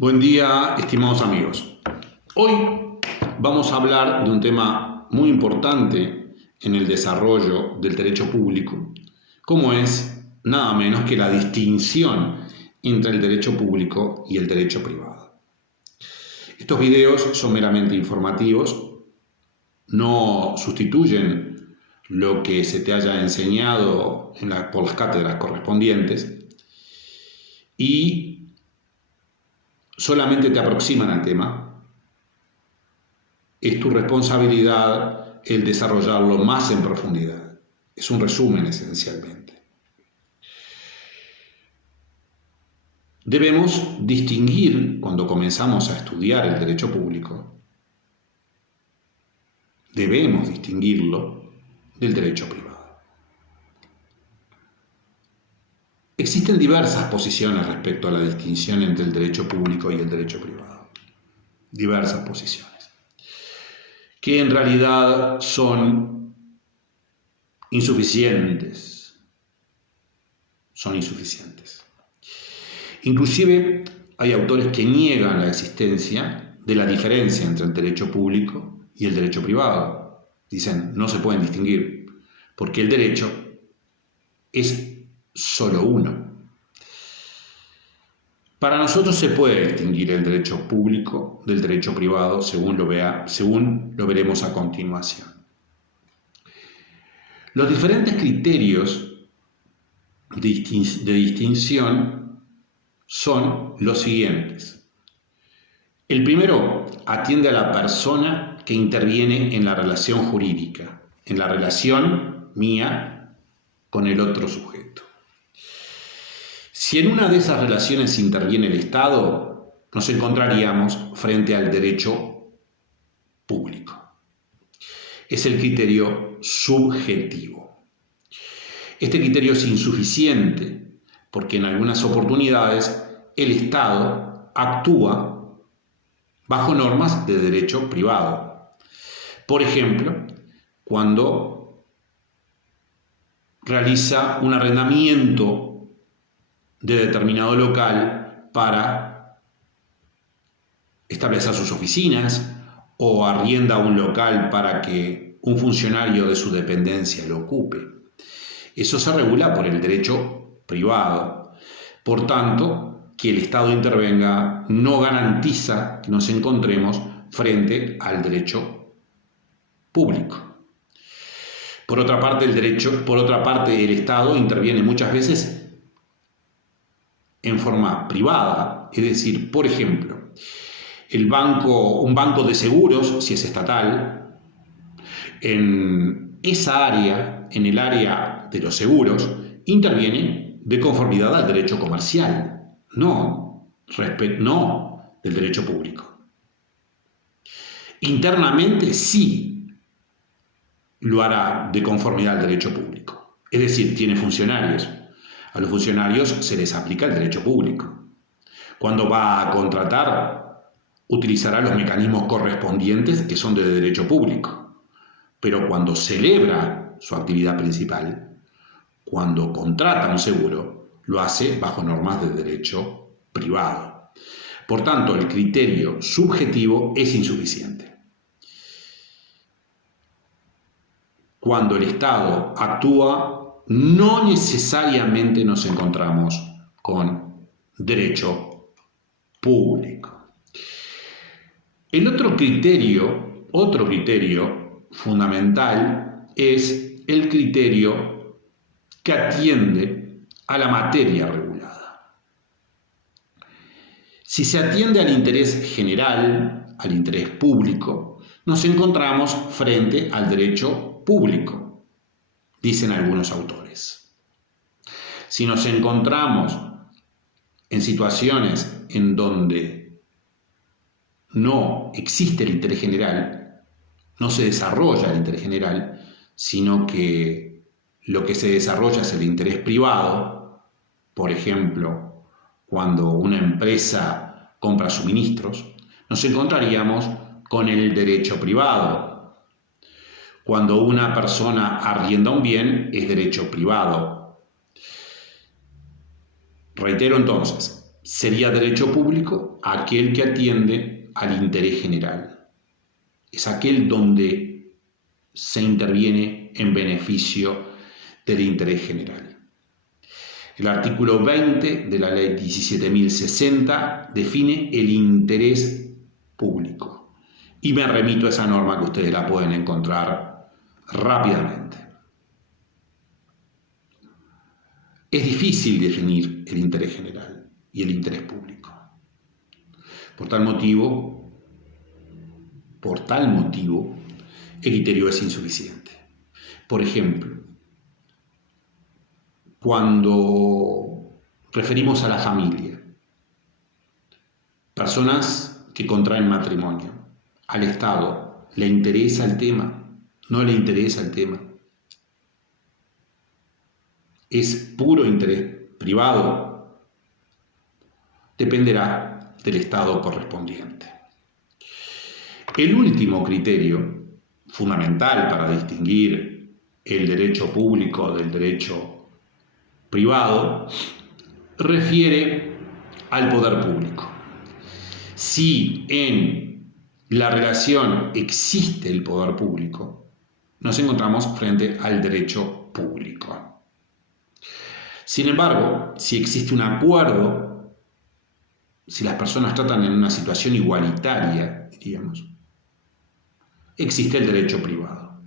Buen día, estimados amigos. Hoy vamos a hablar de un tema muy importante en el desarrollo del derecho público, como es nada menos que la distinción entre el derecho público y el derecho privado. Estos videos son meramente informativos, no sustituyen lo que se te haya enseñado por las cátedras correspondientes y solamente te aproximan al tema. Es tu responsabilidad el desarrollarlo más en profundidad. Es un resumen esencialmente. Debemos distinguir, cuando comenzamos a estudiar el derecho público, debemos distinguirlo del derecho privado. Existen diversas posiciones respecto a la distinción entre el derecho público y el derecho privado. Diversas posiciones, que en realidad son insuficientes. Inclusive hay autores que niegan la existencia de la diferencia entre el derecho público y el derecho privado. Dicen, no se pueden distinguir, porque el derecho es solo uno. Para nosotros se puede distinguir el derecho público del derecho privado según lo veremos a continuación. Los diferentes criterios de distinción son los siguientes. El primero atiende a la persona que interviene en la relación jurídica, en la relación mía con el otro sujeto. Si en una de esas relaciones interviene el Estado, nos encontraríamos frente al derecho público. Es el criterio subjetivo. Este criterio es insuficiente porque en algunas oportunidades el Estado actúa bajo normas de derecho privado. Por ejemplo, cuando realiza un arrendamiento de determinado local para establecer sus oficinas o arrienda un local para que un funcionario de su dependencia lo ocupe. Eso se regula por el derecho privado. Por tanto, que el Estado intervenga no garantiza que nos encontremos frente al derecho público. Por otra parte, el Estado interviene muchas veces en forma privada, es decir, por ejemplo, un banco de seguros, si es estatal, en esa área, en el área de los seguros, interviene de conformidad al derecho comercial, no del derecho público. Internamente sí lo hará de conformidad al derecho público, es decir, tiene funcionarios. A los funcionarios se les aplica el derecho público. Cuando va a contratar, utilizará los mecanismos correspondientes que son de derecho público. Pero cuando celebra su actividad principal, cuando contrata un seguro, lo hace bajo normas de derecho privado. Por tanto, el criterio subjetivo es insuficiente. Cuando el Estado actúa, no necesariamente nos encontramos con derecho público. El otro criterio fundamental es el criterio que atiende a la materia regulada. Si se atiende al interés general, al interés público, nos encontramos frente al derecho público, dicen algunos autores. Si nos encontramos en situaciones en donde no existe el interés general, no se desarrolla el interés general, sino que lo que se desarrolla es el interés privado, por ejemplo, cuando una empresa compra suministros, nos encontraríamos con el derecho privado. Cuando una persona arrienda un bien, es derecho privado. Reitero entonces, sería derecho público aquel que atiende al interés general. Es aquel donde se interviene en beneficio del interés general. El artículo 20 de la Ley 17.060 define el interés público y me remito a esa norma que ustedes la pueden encontrar rápidamente. Es difícil definir el interés general y el interés público. Por tal motivo, el criterio es insuficiente. Por ejemplo, cuando referimos a la familia, personas que contraen matrimonio, al Estado, ¿le interesa el tema? ¿No le interesa el tema? ¿Es puro interés privado? Dependerá del Estado correspondiente. El último criterio fundamental para distinguir el derecho público del derecho privado refiere al poder público. Si en la relación existe el poder público, nos encontramos frente al derecho público. Sin embargo, si existe un acuerdo, si las personas tratan en una situación igualitaria, diríamos, existe el derecho privado.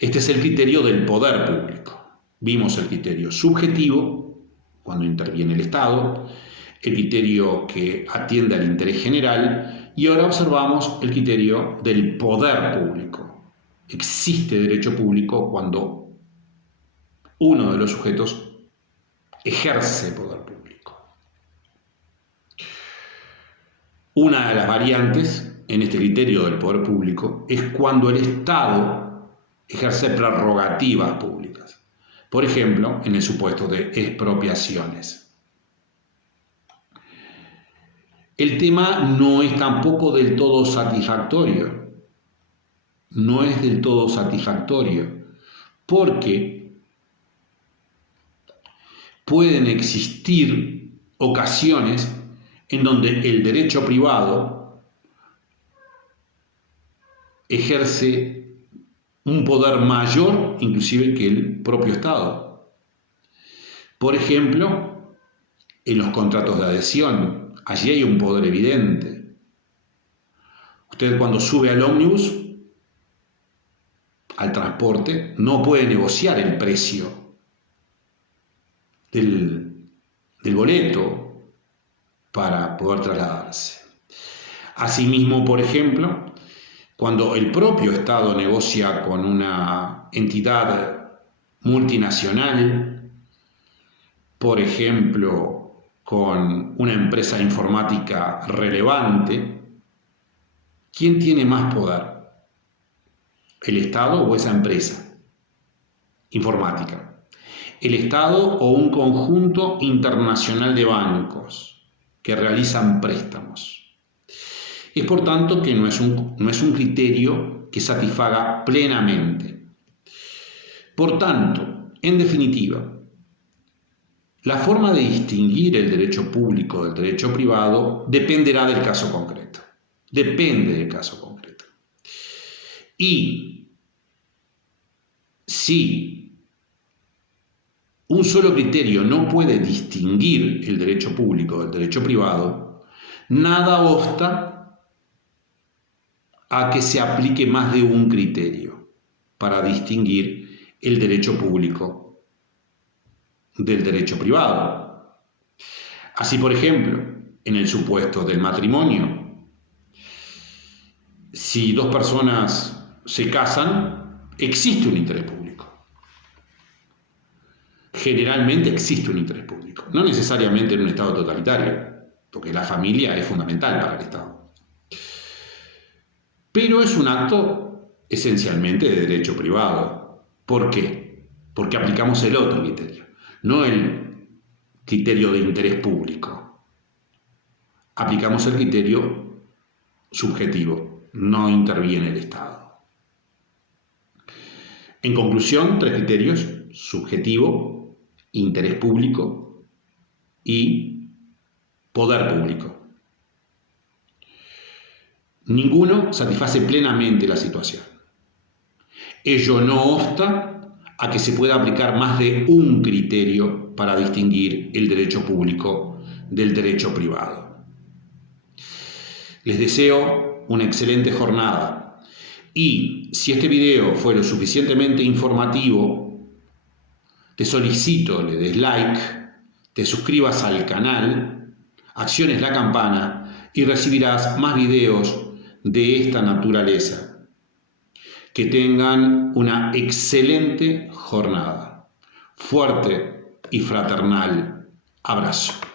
Este es el criterio del poder público. Vimos el criterio subjetivo, cuando interviene el Estado, el criterio que atiende al interés general, y ahora observamos el criterio del poder público. Existe derecho público cuando uno de los sujetos ejerce poder público. Una de las variantes en este criterio del poder público es cuando el Estado ejerce prerrogativas públicas. Por ejemplo, en el supuesto de expropiaciones. El tema no es tampoco del todo satisfactorio. No es del todo satisfactorio, porque pueden existir ocasiones en donde el derecho privado ejerce un poder mayor inclusive que el propio Estado. Por ejemplo, en los contratos de adhesión, allí hay un poder evidente. Usted cuando sube al ómnibus, al transporte, no puede negociar el precio del boleto para poder trasladarse. Asimismo, por ejemplo, cuando el propio Estado negocia con una entidad multinacional, por ejemplo, con una empresa informática relevante, ¿quién tiene más poder? ¿El Estado o esa empresa informática? ¿El Estado o un conjunto internacional de bancos que realizan préstamos? Es por tanto que no es un criterio que satisfaga plenamente. Por tanto, en definitiva, la forma de distinguir el derecho público del derecho privado dependerá del caso concreto. Depende del caso concreto. Y si un solo criterio no puede distinguir el derecho público del derecho privado, nada obsta a que se aplique más de un criterio para distinguir el derecho público del derecho privado. Así, por ejemplo, en el supuesto del matrimonio, si dos personas se casan, existe un interés público. Generalmente existe un interés público, no necesariamente en un Estado totalitario, porque la familia es fundamental para el Estado. Pero es un acto esencialmente de derecho privado. ¿Por qué? Porque aplicamos el otro criterio, no el criterio de interés público. Aplicamos el criterio subjetivo, no interviene el Estado. En conclusión, tres criterios: subjetivo, interés público y poder público. Ninguno satisface plenamente la situación. Ello no obsta a que se pueda aplicar más de un criterio para distinguir el derecho público del derecho privado. Les deseo una excelente jornada y si este video fue lo suficientemente informativo, te solicito le des like, te suscribas al canal, acciones la campana y recibirás más videos de esta naturaleza. Que tengan una excelente jornada. Fuerte y fraternal abrazo.